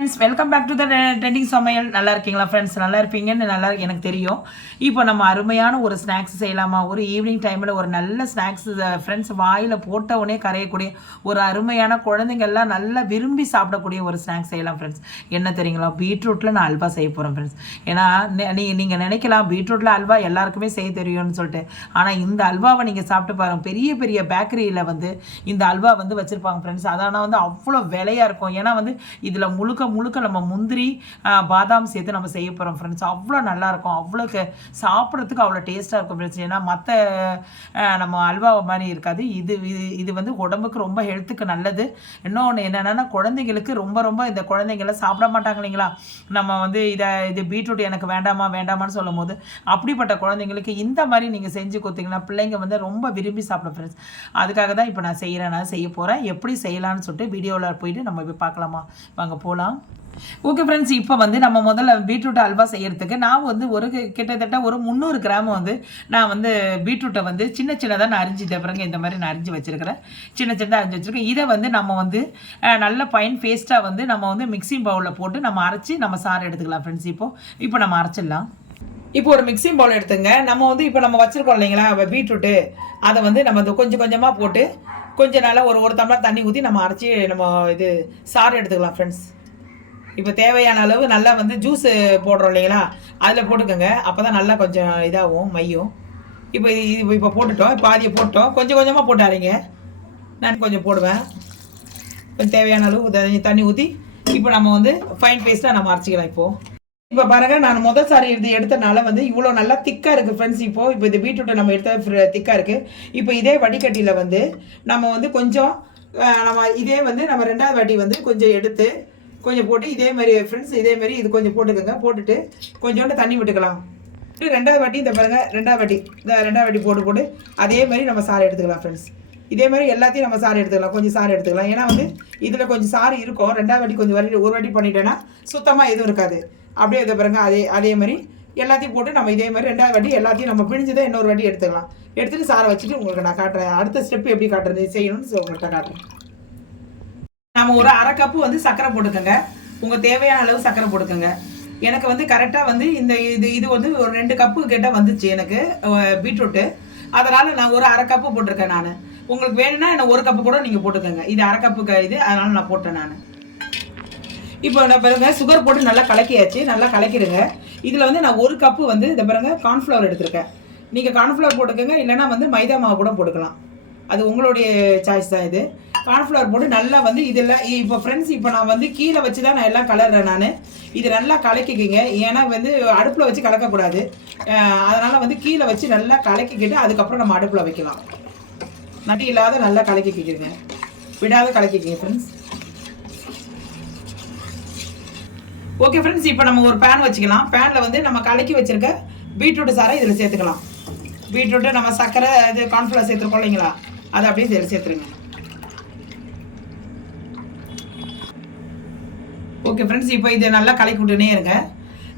Friends welcome back to the trending Samayal. நல்லா இருக்கீங்களா friends நல்லா இருப்பீங்கன்னு நல்லா எனக்கு தெரியும். இப்போ நம்ம அருமையான ஒரு ஸ்நாக்ஸ் செய்யலாமா? ஒரு ஈவினிங் டைமில் ஒரு நல்ல ஸ்நாக்ஸ் ஃப்ரெண்ட்ஸ் வாயில் போட்ட உடனே கரையக்கூடிய ஒரு அருமையான குழந்தைங்கள்லாம் நல்லா விரும்பி சாப்பிடக்கூடிய ஒரு ஸ்நாக்ஸ் செய்யலாம் ஃப்ரெண்ட்ஸ் என்ன தெரியுங்களா? பீட்ரூட்டில் நான் அல்வா செய்ய போகிறேன் ஃப்ரெண்ட்ஸ் ஏன்னா நீ நீங்கள் நினைக்கலாம் பீட்ரூட்டில் அல்வா எல்லாருக்குமே செய்ய தெரியும்னு சொல்லிட்டு. ஆனால் இந்த அல்வாவை நீங்கள் சாப்பிட்டு பாருங்க. பெரிய பெரிய பேக்கரியில் வந்து இந்த அல்வா வந்து வச்சுருப்பாங்க ஃப்ரெண்ட்ஸ் அதனால் வந்து அவ்வளோ விலையாக இருக்கும். ஏன்னா வந்து இதில் முழுக்க முழுக்க நம்ம முந்திரி பாதாம் சேர்த்து நம்ம செய்ய போகிறோம் ஃப்ரெண்ட்ஸ் அவ்வளோ நல்லாயிருக்கும். அவ்வளோ சாப்பிட்றதுக்கு அவ்வளோ டேஸ்ட்டாக இருக்கும் ஃப்ரெண்ட்ஸ் ஏன்னா மற்ற நம்ம அல்வா மாதிரி இருக்காது. இது இது இது வந்து உடம்புக்கு ரொம்ப ஹெல்த்துக்கு நல்லது. இன்னொன்று என்னென்னா குழந்தைங்களுக்கு ரொம்ப ரொம்ப இந்த குழந்தைங்கள சாப்பிட மாட்டாங்க இல்லைங்களா? நம்ம வந்து இதை இது பீட்ரூட் எனக்கு வேண்டாமா வேண்டாமான்னு சொல்லும் போது அப்படிப்பட்ட குழந்தைங்களுக்கு இந்த மாதிரி நீங்கள் செஞ்சு கொடுத்தீங்கன்னா பிள்ளைங்க வந்து ரொம்ப விரும்பி சாப்பிட ஃப்ரெண்ட்ஸ் அதுக்காக தான் இப்போ நான் செய்கிறேன் நான் செய்ய போகிறேன் எப்படி செய்யலாம்னு சொல்லிட்டு வீடியோவில் போயிட்டு நம்ம போய் பார்க்கலாமா? வாங்க போகலாம் ஓகே ஃப்ரெண்ட்ஸ் இப்போ வந்து நம்ம முதல்ல பீட்ரூட் அல்வா செய்யறதுக்கு நான் வந்து ஒரு கிட்டத்தட்ட ஒரு முந்நூறு கிராம் வந்து நான் வந்து பீட்ரூட்டை வந்து சின்ன சின்னதாக நான் அரிஞ்சு பிறகு இந்த மாதிரி நான் அரிஞ்சு வச்சிருக்கிறேன். சின்ன சின்னதாக அரிஞ்சு வச்சிருக்கேன். இதை வந்து நம்ம வந்து நல்ல பைன் பேஸ்ட்டாக வந்து நம்ம வந்து மிக்சிங் பவுலில் போட்டு நம்ம அரைச்சி நம்ம சாறு எடுத்துக்கலாம் ஃப்ரெண்ட்ஸ் இப்போ இப்போ நம்ம அரைச்சிடலாம். இப்போ ஒரு மிக்சிங் பவுல் எடுத்துங்க. நம்ம வந்து இப்போ நம்ம வச்சிருக்கோம் இல்லைங்களா பீட்ரூட்டு அதை வந்து நம்ம கொஞ்சம் கொஞ்சமாக போட்டு கொஞ்ச நாளாக ஒரு ஒரு டம்ளர் தண்ணி ஊற்றி நம்ம அரைச்சி நம்ம இது சாறு எடுத்துக்கலாம் ஃப்ரெண்ட்ஸ் இப்போ தேவையான அளவு நல்லா வந்து ஜூஸ் போடுறோம் இல்லைங்களா? அதில் போட்டுக்கோங்க. அப்போ தான் நல்லா கொஞ்சம் இதாகும் மையும். இப்போ இது இப்போ போட்டுட்டோம். பாதியை போட்டோம். கொஞ்சம் கொஞ்சமாக போட்டாருங்க நான் கொஞ்சம் போடுவேன். கொஞ்சம் தேவையான அளவு தண்ணி- தண்ணி ஊற்றி இப்போ நம்ம வந்து ஃபைன் பேஸ்ட்டாக நம்ம அரைச்சிக்கலாம் இப்போது இப்போ பாருங்க நான் முதல் சாரி இது எடுத்தனால வந்து இவ்வளோ நல்லா திக்காக இருக்குது ஃப்ரெண்ட்ஸ் இப்போ. இப்போ இந்த பீட்ரூட்டை நம்ம எடுத்த திக்காக இருக்குது இப்போ இதே வடிகட்டியில் வந்து நம்ம வந்து கொஞ்சம் நம்ம இதே வந்து நம்ம ரெண்டாவது வாட்டி வந்து கொஞ்சம் எடுத்து கொஞ்சம் போட்டு இதே மாதிரி ஃப்ரெண்ட்ஸ் இதே மாதிரி இது கொஞ்சம் போட்டுக்கோங்க. போட்டுட்டு கொஞ்சோண்டு தண்ணி விட்டுக்கலாம். ரெண்டாவது வாட்டி இந்த பாருங்கள் ரெண்டாவது வாட்டி. இந்த ரெண்டாவது வாட்டி போட்டு போட்டு அதே மாதிரி நம்ம சாறு எடுத்துக்கலாம் ஃப்ரெண்ட்ஸ் இதே மாதிரி எல்லாத்தையும் நம்ம சாறு எடுத்துக்கலாம் கொஞ்சம் சாறு எடுத்துக்கலாம். ஏன்னா வந்து இதில் கொஞ்சம் சாறு இருக்கும். ரெண்டாவது வாட்டி கொஞ்சம் வரி ஒரு வாட்டி பண்ணிட்டேன்னா சுத்தமாக எதுவும் இருக்காது. அப்படியே இதை பாருங்கள் அதே அதே மாதிரி எல்லாத்தையும் போட்டு நம்ம இதே மாதிரி ரெண்டாவது வாட்டி எல்லாத்தையும் நம்ம பிழிஞ்சதை இன்னொரு வாட்டி எடுத்துக்கலாம். எடுத்துட்டு சாரை வச்சுட்டு உங்களுக்கு நான் காட்டுறேன். அடுத்த ஸ்டெப் எப்படி காட்டுறது? செய்யணும்னு உங்கள்கிட்ட காட்டுறேன். நம்ம ஒரு அரை கப்பு வந்து சர்க்கரை போட்டுக்கோங்க. உங்கள் தேவையான அளவு சர்க்கரை போட்டுக்கோங்க. எனக்கு வந்து கரெக்டாக வந்து இந்த இது இது வந்து ஒரு ரெண்டு கப்பு கிட்ட வந்துச்சு எனக்கு பீட்ரூட்டு அதனால் நான் ஒரு அரை கப்பு போட்டிருக்கேன் நான். உங்களுக்கு வேணும்னா எனக்கு ஒரு கப்பு கூட நீங்கள் போட்டுக்கோங்க. இது அரை கப்பு க- இது அதனால் நான் போட்டேன் நான். இப்போ நான் பாருங்க சுகர் போட்டு நல்லா கலக்கியாச்சு. நல்லா கலக்கிடுங்க. இதில் வந்து நான் ஒரு கப்பு வந்து இந்த பாருங்க கார்ன்ஃப்ளவர் எடுத்திருக்கேன். நீங்கள் கார்ன்ஃப்ளவர் போட்டுக்கோங்க. இல்லைன்னா வந்து மைதா மாவு கூட போட்டுக்கலாம். அது உங்களுடைய சாய்ஸ் தான் இது. கார்ன்ஃப்ளவர் போட்டு நல்லா வந்து இதெல்லாம் இப்போ ஃப்ரெண்ட்ஸ் இப்போ நான் வந்து கீழே வச்சு தான் நான் எல்லாம் கலர்றேன் நான். இது நல்லா கலக்கிக்கிங்க. ஏன்னா வந்து அடுப்பில் வச்சு கலக்கக்கூடாது. அதனால் வந்து கீழே வச்சு நல்லா கலக்கிக்கிட்டு அதுக்கப்புறம் நம்ம அடுப்பில் வைக்கலாம். நட்டி இல்லாத நல்லா கலக்கிக்கிங்க விடாத கலக்கிக்கிங்க ஃப்ரெண்ட்ஸ் ஓகே ஃப்ரெண்ட்ஸ் இப்போ நம்ம ஒரு பேன் வச்சுக்கலாம். பேனில் வந்து நம்ம கலக்கி வச்சுருக்க பீட்ரூட் சாரை இதில் சேர்த்துக்கலாம். பீட்ரூட்டு நம்ம சர்க்கரை இது கார்ன்ஃப்ளவர் சேர்த்துருக்கோம் இல்லைங்களா? அதை அப்படியே இதில் சேர்த்துருங்க. ஓகே ஃப்ரெண்ட்ஸ் இப்போ இது நல்லா கலக்கி விட்டுனே இருங்க.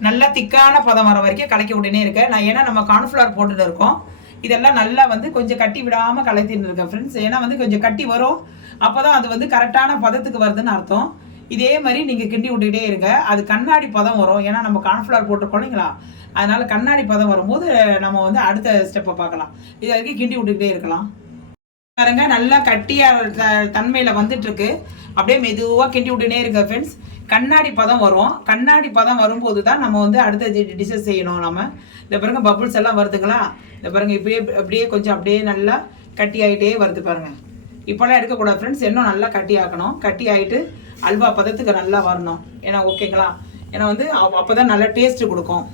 நல்லா திக்கான பதம் வர வரைக்கும் கலக்கி விட்டுனே இருக்கேன் நான் ஏன்னா நம்ம கார்ன்ஃப்ளவர் போட்டுட்டு இருக்கோம். இதெல்லாம் நல்லா வந்து கொஞ்சம் கட்டி விடாமல் கலத்தின்னு இருக்கேன் ஃப்ரெண்ட்ஸ் ஏன்னா வந்து கொஞ்சம் கட்டி வரும். அப்போ தான் அது வந்து கரெக்டான பதத்துக்கு வருதுன்னு அர்த்தம். இதே மாதிரி நீங்கள் கிண்டி விட்டுக்கிட்டே இருங்க. அது கண்ணாடி பதம் வரும். ஏன்னா நம்ம கார்ன்ஃப்ளவர் போட்டிருக்கோம் இல்லைங்களா? அதனால கண்ணாடி பதம் வரும்போது நம்ம வந்து அடுத்த ஸ்டெப்பை பார்க்கலாம். இது வரைக்கும் கிண்டி விட்டுக்கிட்டே இருக்கலாம். பாருங்க நல்லா கட்டியா த- தன்மையில வந்துட்டு இருக்கு அப்படியே மெதுவாக கிண்டி விட்டுனே இருக்க ஃப்ரெண்ட்ஸ் கண்ணாடி பதம் வரும். கண்ணாடி பதம் வரும்போது தான் நம்ம வந்து அடுத்த டிஷ்ஷஸ் செய்யணும் நம்ம இந்த பாருங்க பபுள்ஸ் எல்லாம் வருதுங்களா? இந்த பாருங்க இப்படியே அப்படியே கொஞ்சம் அப்படியே நல்லா கட்டி ஆகிட்டே வருது பாருங்க. இப்போலாம் எடுக்கக்கூடாது ஃப்ரெண்ட்ஸ் இன்னும் நல்லா கட்டி ஆக்கணும். கட்டி ஆகிட்டு அல்வா பதத்துக்கு நல்லா வரணும். ஏன்னா ஓகேங்களா? ஏன்னா வந்து அப்போ தான் நல்லா டேஸ்ட்டு கொடுக்கும்.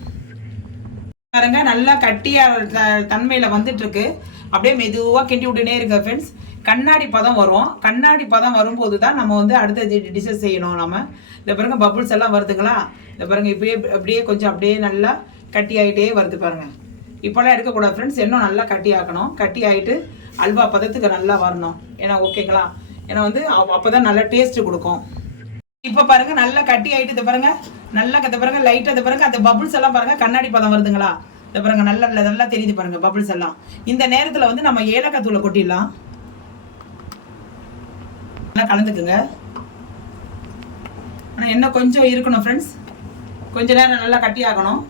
பாருங்க நல்லா கட்டியாக த- வந்துட்டுருக்கு. அப்படியே மெதுவாக கிண்டி விட்டுனே இருக்க ஃப்ரெண்ட்ஸ் கண்ணாடி பதம் வரும். கண்ணாடி பதம் வரும்போது தான் நம்ம வந்து அடுத்த டிஷஸ் செய்யணும் நம்ம. இந்த பாருங்க பபுள்ஸ் எல்லாம் வருதுங்களா? இந்த பாருங்க இப்படியே அப்படியே கொஞ்சம் அப்படியே நல்லா கட்டி ஆகிட்டே வருது பாருங்க. இப்போல்லாம் எடுக்கக்கூடாது ஃப்ரெண்ட்ஸ் இன்னும் நல்லா கட்டி ஆக்கணும். கட்டி ஆகிட்டு அல்வா பதத்துக்கு நல்லா வரணும். ஏன்னா ஓகேங்களா? ஏன்னா வந்து அப்போ தான் நல்லா டேஸ்ட் கொடுக்கும். இப்போ பாருங்க நல்லா கட்டி ஆகிட்டு இதை பாருங்க நல்லா இதை பாருங்க லைட்டாக இதை பாருங்க அந்த பபுள்ஸ் எல்லாம் பாருங்க கண்ணாடி பதம் வருதுங்களா? பாருங்க நல்ல நல்லா தெரியுது பாருங்க பபிள்ஸ் எல்லாம். இந்த நேரத்துல வந்து நம்ம ஏலக்காய் தூளை கொட்டிடலாம். நல்லா கலந்துக்குங்க. ஆனால் என்ன கொஞ்சம் இருக்கணும் ஃப்ரெண்ட்ஸ் கொஞ்ச நேரம் நல்லா கட்டி ஆகணும்.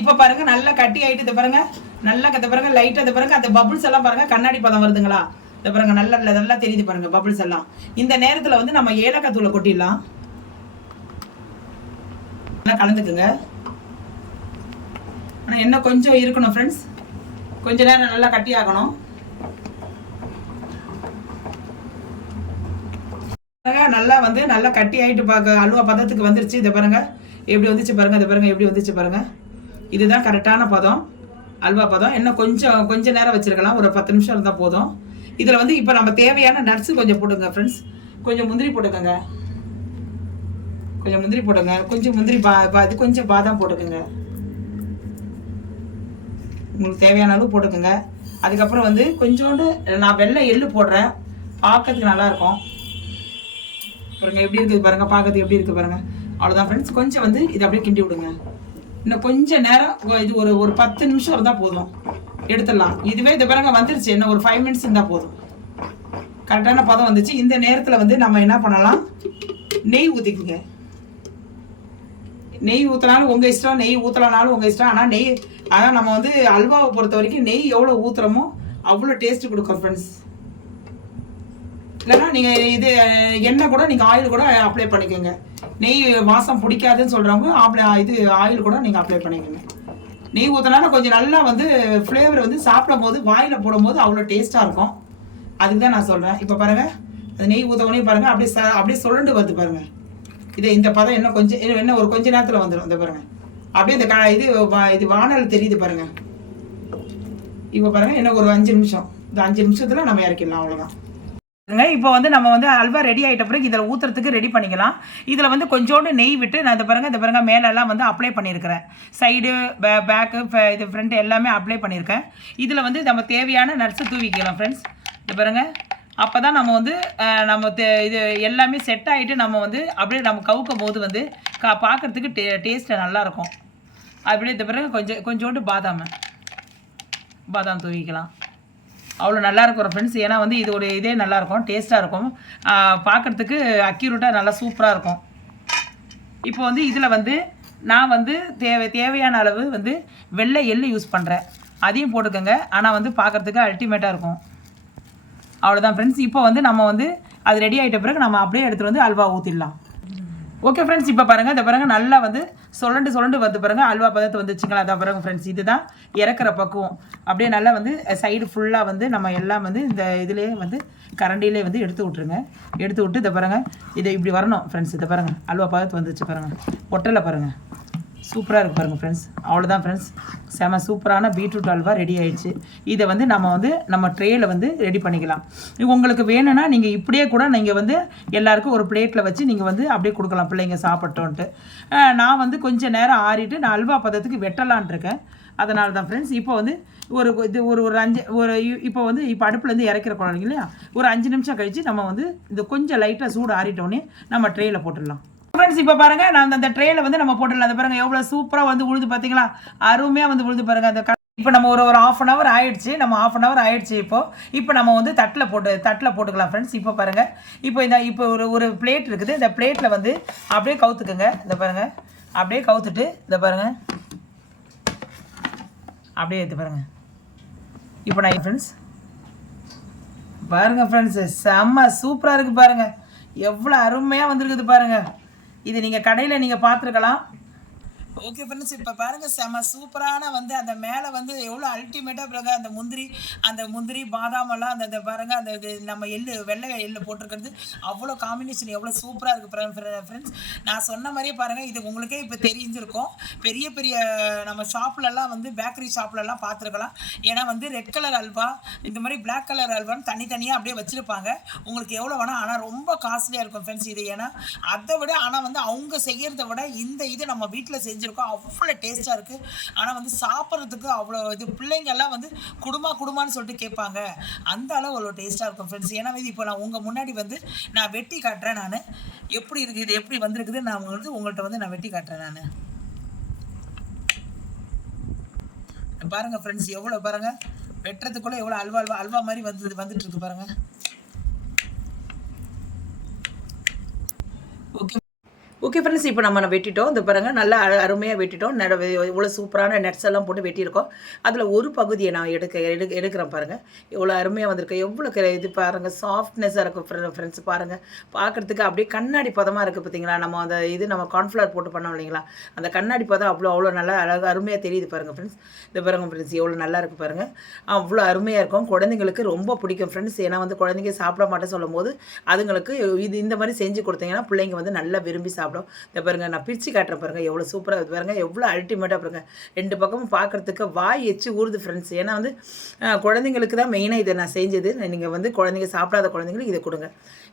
இப்போ பாருங்க நல்லா கட்டி ஆயிட்டு இதை பாருங்க. நல்லா கத்த பாருங்க லைட்டாக இதை பாருங்க. அந்த பபுள்ஸ் எல்லாம் பாருங்க கண்ணாடி பதம் வருதுங்களா? இதை பாருங்க நல்ல நல்லா தெரியுது பாருங்க பபுள்ஸ் எல்லாம். இந்த நேரத்தில் வந்து நம்ம ஏலக்காய் தூளை கொட்டிடலாம். நல்லா கலந்துக்குங்க. ஆனால் என்ன கொஞ்சம் இருக்கணும் ஃப்ரெண்ட்ஸ் கொஞ்ச நேரம் நல்லா கட்டி ஆகணும். பாருங்க, நல்லா வந்து நல்லா கட்டி ஆகிட்டு பார்க்க அல்வா பதத்துக்கு வந்துருச்சு. இதை பாருங்க. எப்படி வந்துச்சு பாருங்க இதை பாருங்க எப்படி வந்துச்சு பாருங்க. இதுதான் கரெக்டான பதம். அல்வா பதம். இன்னும் கொஞ்சம் கொஞ்ச நேரம் வச்சிருக்கலாம். ஒரு பத்து நிமிஷம் இருந்தால் போதும். இதில் வந்து இப்போ நம்ம தேவையான நட்ஸு கொஞ்சம் போடுங்க ஃப்ரெண்ட்ஸ் கொஞ்சம் முந்திரி போட்டுக்கோங்க. கொஞ்சம் முந்திரி போடுங்க. கொஞ்சம் முந்திரி பா பா- இது கொஞ்சம் பாதாம் போட்டுக்கோங்க. உங்களுக்கு தேவையான அளவு போட்டுக்கோங்க. அதுக்கப்புறம் வந்து கொஞ்சோண்டு நான் வெள்ளை எள்ளு போடுறேன். பார்க்கறதுக்கு நல்லாயிருக்கும். பாருங்கள் பாருங்க எப்படி இருக்குது பாருங்கள் பார்க்கறதுக்கு எப்படி இருக்குது பாருங்கள் அவ்வளோதான் ஃப்ரெண்ட்ஸ் கொஞ்சம் வந்து இதை அப்படியே கிண்டி விடுங்க. இன்னும் கொஞ்சம் நேரம் இது ஒரு ஒரு பத்து நிமிஷம் இருந்தால் போதும். எடுத்துடலாம். இதுவே இது பாருங்க வந்துருச்சு. இன்னும் ஒரு ஃபைவ் மினிட்ஸ் இருந்தால் போதும். கரெக்டான பதம் வந்துச்சு. இந்த நேரத்தில் வந்து நம்ம என்ன பண்ணலாம்? நெய் ஊற்றிக்குங்க நெய் ஊற்றினாலும் உங்கள் இஷ்டம் நெய் ஊற்றலனாலும் உங்கள் இஷ்டம். ஆனால் நெய் ஆனால் நம்ம வந்து அல்வாவை பொறுத்த வரைக்கும் நெய் எவ்வளோ ஊற்றுறோமோ அவ்வளோ டேஸ்ட் கொடுக்கும் ஃப்ரெண்ட்ஸ் இல்லைன்னா நீங்கள் இது எண்ணெய் கூட நீங்கள் ஆயில் கூட அப்ளை பண்ணிக்கோங்க. நெய் வாசம் பிடிக்காதுன்னு சொல்கிறவங்க அப்ளை இது ஆயில் கூட நீங்கள் அப்ளை பண்ணிக்கோங்க. நெய் ஊற்றினால கொஞ்சம் நல்லா வந்து ஃப்ளேவர் வந்து சாப்பிடும் போது வாயில் போடும்போது அவ்வளோ டேஸ்ட்டாக இருக்கும். அதுக்கு தான் நான் சொல்கிறேன் இப்போ பாருங்கள் அது நெய் ஊற்றவொடனே பாருங்கள் அப்படியே ச அப்படியே சுழண்டு வருது பாருங்கள் இது இந்த பதம் இன்னும் கொஞ்சம் இன்னும் ஒரு கொஞ்ச நேரத்தில் வந்துடும் இந்த பாருங்கள் அப்படியே இந்த இது வா- இது வானல் தெரியுது பாருங்கள் இப்போ பாருங்கள் இன்னும் ஒரு அஞ்சு நிமிஷம். இந்த அஞ்சு நிமிஷத்தில் நம்ம இறக்கிடலாம் அவ்வளோதான் இப்போ வந்து நம்ம வந்து அல்வா ரெடி ஆகிட்ட பிறகு இதில் ஊற்றுறதுக்கு ரெடி பண்ணிக்கலாம். இதில் வந்து கொஞ்சோண்டு நெய் விட்டு நான் இந்த பாருங்கள் இந்த பாருங்கள் மேலெல்லாம் வந்து அப்ளை பண்ணியிருக்கிறேன் சைடு பே பேக்கு இது ஃப்ரண்ட் எல்லாமே அப்ளை பண்ணியிருக்கேன் இதில் வந்து நம்ம தேவையான நட்ஸு தூவிக்கலாம் ஃப்ரெண்ட்ஸ் இந்த பாருங்கள் அப்போ தான் நம்ம வந்து நம்ம தே- இது எல்லாமே செட் ஆகிட்டு நம்ம வந்து அப்படியே நம்ம கவுக்கும் போது வந்து கா பார்க்குறதுக்கு டே டேஸ்ட்டு நல்லாயிருக்கும் அப்படியே இந்த பிறகு கொஞ்சம் கொஞ்சோண்டு பாதாம் பாதாம் தூவிக்கலாம். அவ்வளோ நல்லாயிருக்கும் ஃப்ரெண்ட்ஸ் ஏன்னா வந்து இதோட இதே நல்லாயிருக்கும் டேஸ்ட்டாக இருக்கும். பார்க்குறதுக்கு அக்யூரேட்டாக நல்லா சூப்பராக இருக்கும். இப்போ வந்து இதில் வந்து நான் வந்து தேவை தேவையான அளவு வந்து வெள்ளை எள்ளு யூஸ் பண்ணுறேன் அதையும் போட்டுக்கோங்க. ஆனால் வந்து பார்க்குறதுக்கு அல்டிமேட்டாக இருக்கும். அவ்வளோதான் ஃப்ரெண்ட்ஸ் இப்போ வந்து நம்ம வந்து அது ரெடி ஆகிட்ட பிறகு நம்ம அப்படியே எடுத்துகிட்டு வந்து அல்வா ஊற்றிடலாம் ஓகே ஃப்ரெண்ட்ஸ் இப்போ பாருங்கள் இந்த பாருங்கள் நல்லா வந்து சொல்லண்டு சொல்லண்டு வந்து பாருங்க அல்வா பதத்து வந்துச்சுங்களா? அதான் பாருங்க ஃப்ரெண்ட்ஸ் இதுதான் இறக்குற பக்குவம். அப்படியே நல்லா வந்து சைடு ஃபுல்லாக வந்து நம்ம எல்லாம் வந்து இந்த இதுலேயே வந்து கரண்டிலே வந்து எடுத்து விட்ருங்க எடுத்து விட்டு இதை பாருங்கள் இதை இப்படி வரணும் ஃப்ரெண்ட்ஸ் இதை பாருங்க அல்வா பதத்து வந்துச்சு பாருங்கள் ஒட்டலை பாருங்கள் சூப்பராக இருக்கும் பாருங்கள் ஃப்ரெண்ட்ஸ் அவ்வளோதான் ஃப்ரெண்ட்ஸ் செம சூப்பரான பீட்ரூட் அல்வா ரெடி ஆயிடுச்சு. இதை வந்து நம்ம வந்து நம்ம ட்ரேயில் வந்து ரெடி பண்ணிக்கலாம். உங்களுக்கு வேணும்னா நீங்கள் இப்படியே கூட நீங்கள் வந்து எல்லாருக்கும் ஒரு பிளேட்டில் வச்சு நீங்கள் வந்து அப்படியே கொடுக்கலாம். பிள்ளைங்க சாப்பிட்டோன்ட்டு நான் வந்து கொஞ்சம் நேரம் ஆறிட்டு நான் அல்வா பதத்துக்கு வெட்டலான் இருக்கேன். அதனால தான் ஃப்ரெண்ட்ஸ் இப்போ வந்து ஒரு இது ஒரு ஒரு அஞ்சு ஒரு இப்போ வந்து இப்போ அடுப்புலேருந்து இறக்கிற குழந்தைங்க இல்லையா? ஒரு அஞ்சு நிமிஷம் கழித்து நம்ம வந்து இந்த கொஞ்சம் லைட்டாக சூடு ஆறிட்டோடனே நம்ம ட்ரேயில் போட்டுடலாம். ஃப்ரெண்ட்ஸ் இப்போ பாருங்க நான் அந்த ட்ரேல வந்து நம்ம போட்டுடலாம். அது பாருங்கள் எவ்வளோ சூப்பராக வந்து உழுது பார்த்தீங்களா அருமையாக வந்து உழுது பாருங்கள் அந்த இப்போ நம்ம ஒரு ஒரு ஆஃப் அன் ஹவர் ஆயிடுச்சு. நம்ம ஆஃப் அன் ஹவர் ஆயிடுச்சு இப்போ. இப்போ நம்ம வந்து தட்டில் போட்டு தட்டில் போட்டுக்கலாம் ஃப்ரெண்ட்ஸ் இப்போ பாருங்கள் இப்போ இந்த இப்போ ஒரு ஒரு பிளேட் இருக்குது. இந்த பிளேட்டில் வந்து அப்படியே கவுத்துக்குங்க. இந்த பாருங்கள் அப்படியே கவுத்துட்டு இந்த பாருங்க. அப்படியே எடுத்து பாருங்கள் இப்போ நான் ஃப்ரெண்ட்ஸ் பாருங்கள் ஃப்ரெண்ட்ஸு செம்ம சூப்பராக இருக்குது பாருங்கள் எவ்வளோ அருமையாக வந்திருக்குது பாருங்கள் இது நீங்கள் கடையில் நீங்கள் பார்த்துருக்கலாம். ஓகே ஃப்ரெண்ட்ஸ் இப்போ பாருங்க செம சூப்பரான வந்து அந்த மேலே வந்து எவ்வளோ அல்டிமேட்டாக பாருங்க அந்த முந்திரி அந்த முந்திரி பாதாம் எல்லாம் அந்த அந்த பாருங்க அந்த இது நம்ம எள்ளு வெள்ளை எள்ளு போட்டிருக்கிறது. அவ்வளோ காம்பினேஷன் எவ்வளோ சூப்பராக இருக்குது ஃப்ரெண்ட்ஸ் நான் சொன்ன மாதிரியே பாருங்கள் இது உங்களுக்கே இப்போ தெரிஞ்சிருக்கும். பெரிய பெரிய நம்ம ஷாப்லலாம் வந்து பேக்கரி ஷாப்லலாம் பார்த்துருக்கலாம். ஏன்னா வந்து ரெட் கலர் அல்வா இந்த மாதிரி பிளாக் கலர் அல்வான்னு தனித்தனியாக அப்படியே வச்சுருப்பாங்க. உங்களுக்கு எவ்வளோ வேணால் ஆனால் ரொம்ப காஸ்ட்லியாக இருக்கும் ஃப்ரெண்ட்ஸ் இது. ஏன்னா அதை விட ஆனால் வந்து அவங்க செய்கிறத விட இந்த இது நம்ம வீட்டில் செஞ்சுருக்கோம். அவ்வளோ டேஸ்ட்டாக இருக்குது ஆனால் வந்து சாப்பிட்றதுக்கு அவ்வளோ இது பிள்ளைங்கள்லாம் வந்து குடுமா குடுமான்னு சொல்லிட்டு கேட்பாங்க. அந்த அளவு அவ்வளோ டேஸ்ட்டாக இருக்கும் ஃப்ரெண்ட்ஸ் ஏன்னா வந்து இப்போ நான் உங்கள் முன்னாடி வந்து நான் வெட்டி காட்டுறேன் நான். எப்படி இருக்குது இது எப்படி வந்திருக்குது நான் வந்து உங்கள்கிட்ட வந்து நான் வெட்டி காட்டுறேன் நான். பாருங்க ஃப்ரெண்ட்ஸ் எவ்வளோ பாருங்க. வெட்டுறதுக்குள்ள எவ்வளோ அல்வா அல்வா அல்வா மாதிரி வந்து வந்துட்டு இருக்கு பாருங்க. ஓகே ஃப்ரெண்ட்ஸ் இப்போ நம்ம வெட்டிட்டோம். இந்த பாருங்க நல்லா அருமையாக வெட்டிட்டோம். நட இவ்வளோ சூப்பரான நட்ஸ் எல்லாம் போட்டு வெட்டியிருக்கோம். அதில் ஒரு பகுதியை நான் எடுக்க எடுக்க எடுக்கிறேன் பாருங்கள் இவ்வளோ அருமையாக வந்திருக்கு. எவ்வளோ க- இது பாருங்கள் சாஃப்ட்னஸாக இருக்கும் ஃப்ரெண்ட்ஸ் பாருங்கள் பார்க்குறதுக்கு அப்படியே கண்ணாடி பதமாக இருக்குது பார்த்தீங்களா நம்ம அந்த இது நம்ம கார்ன்ஃப்ளவர் போட்டு பண்ணோம் இல்லைங்களா? அந்த கண்ணாடி பதம் அவ்வளோ அவ்வளோ நல்லா அழகாக அருமையாக தெரியுது பாருங்கள் ஃப்ரெண்ட்ஸ் இந்த பாருங்க ஃப்ரெண்ட்ஸ் எவ்வளோ நல்லா இருக்குது பாருங்கள் அவ்வளோ அருமையாக இருக்கும். குழந்தைங்களுக்கு ரொம்ப பிடிக்கும் ஃப்ரெண்ட்ஸ் ஏன்னா வந்து குழந்தைங்க சாப்பிட மாட்டேன் சொல்லும் போது அதுங்களுக்கு இது இந்த மாதிரி செஞ்சு கொடுத்தீங்கன்னா பிள்ளைங்க வந்து நல்லா விரும்பி சாப்பிடும். இந்த பாருங்கள் நான் பிரித்து காட்டுறேன் பாருங்கள் எவ்வளோ சூப்பராக பாருங்கள் எவ்வளோ அல்டிமேட்டாக பாருங்கள் ரெண்டு பக்கமும் பார்க்கறதுக்கு வாய் எச்சு ஊறுது ஃப்ரெண்ட்ஸ் ஏன்னா வந்து குழந்தைங்களுக்கு தான் மெயினாக இதை நான் செஞ்சது. நீங்கள் வந்து குழந்தைங்க சாப்பிடாத குழந்தைங்களுக்கு இதை கொடுங்க.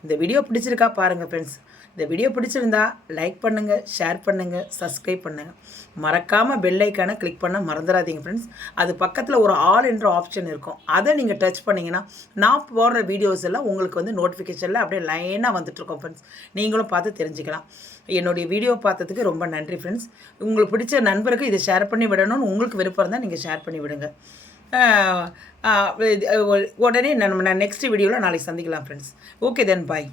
இந்த வீடியோ பிடிச்சிருக்கா பாருங்கள் ஃப்ரெண்ட்ஸ் இந்த வீடியோ பிடிச்சிருந்தா லைக் பண்ணுங்கள் ஷேர் பண்ணுங்கள் சப்ஸ்கிரைப் பண்ணுங்கள் மறக்காமல் பெல் ஐக்கானை கிளிக் பண்ண மறந்துடாதீங்க ஃப்ரெண்ட்ஸ் அது பக்கத்தில் ஒரு ஆல் என்ற ஆப்ஷன் இருக்கும். அதை நீங்கள் டச் பண்ணிங்கன்னா நான் போடுற வீடியோஸ் எல்லாம் உங்களுக்கு வந்து நோட்டிஃபிகேஷனில் அப்படியே லைனாக வந்துட்டுருக்கோம் ஃப்ரெண்ட்ஸ் நீங்களும் பார்த்து தெரிஞ்சுக்கலாம். என்னுடைய வீடியோ பார்த்ததுக்கு ரொம்ப நன்றி ஃப்ரெண்ட்ஸ் உங்களுக்கு பிடிச்ச நண்பருக்கு இதை ஷேர் பண்ணி விடணும்னு உங்களுக்கு விருப்பம் இருந்தால் நீங்கள் ஷேர் பண்ணி விடுங்க. இது, உடனே நம்ம நான் நெக்ஸ்ட் வீடியோவில் நாளைக்கு சந்திக்கலாம் ஃப்ரெண்ட்ஸ் ஓகே தென் பாய்